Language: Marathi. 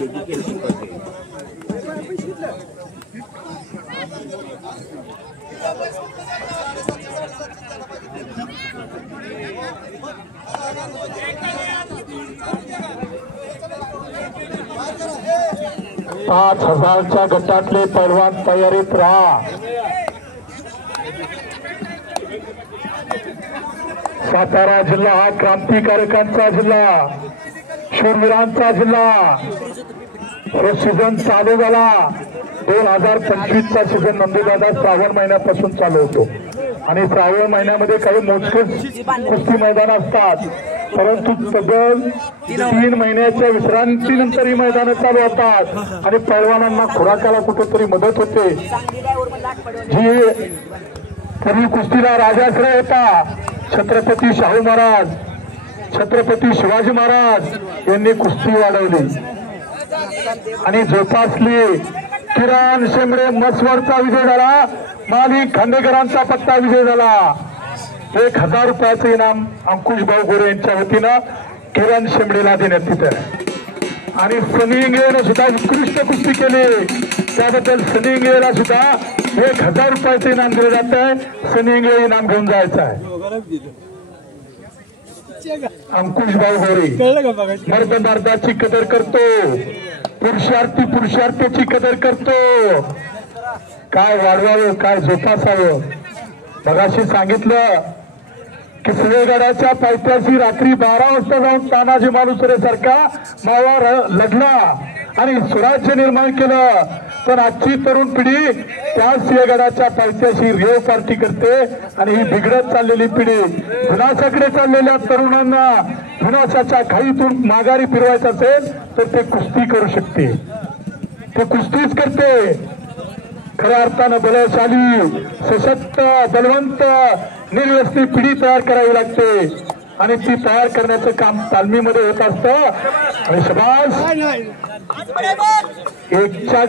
पाच हजारच्या गटातले पैलवान तयारीत राहा। सातारा जिल्हा हा क्रांतिकारकांचा जिल्हा, शूरवीरांचा जिल्हा। हे सीझन चालू झाला 2025चा सीझन नंदुरबार श्रावण महिन्यापासून चालू होतो आणि श्रावण महिन्यामध्ये काही मोजकेच कुस्ती मैदान असतात, परंतु तब्बल 3 महिन्याच्या विश्रांतीनंतर ही मैदानं चालू होतात आणि पैलवानांना खुराकाला कुठेतरी मदत होते। जी पूर्वी कुस्तीला राजाश्रय होता छत्रपती शाहू महाराज, छत्रपती शिवाजी महाराज यांनी कुस्ती वाढवली आणि जोपासली। किरण शेंबडे मसवडचा विजय झाला, मालिक खांडेकरांचा पत्ता विजय झाला। 1000 रुपयाचं इनाम अंकुश भाऊ गोरे यांच्या वतीनं किरण शेंबडेला देण्यात येतं आणि सनी इंगळेने सुद्धा उत्कृष्ट कुस्ती केली, त्याबद्दल सनी इंगळेला सुद्धा 1000 रुपयाचं इनाम दिलं जात आहे। सनी इंगळे इनाम घेऊन जायचं आहे। अंकुश भाऊ गोरे मर्द मर्दाची कदर करतो, पुरुषार्थी पुरुषार्थीची कदर करतो। काय वाढवावं काय जोपासावं। मगाशी सांगितलं की सिंहगडाच्या पायथ्याशी रात्री 12 वाजता जाऊन तानाजी मालुसरे सारखा मावा लढला आणि स्वराज्य निर्माण केलं, पण आजची तरुण पिढी त्या सिंहगडाच्या पायथ्याशी रेव पार्टी करते आणि ही बिघडत चाललेली पिढी विनाशाकडे चाललेल्या तरुणांना विनाशाच्या खाईतून माघारी फिरवायचं असेल तर ते कुस्ती करू शकते, ते कुस्तीच करते। खऱ्या अर्थानं बलशाली सशक्त बलवंत निर्व्यसनी पिढी तयार करावी लागते आणि ती तयार करण्याचं काम तालमीमध्ये होत असतं आणि शबास एकच्या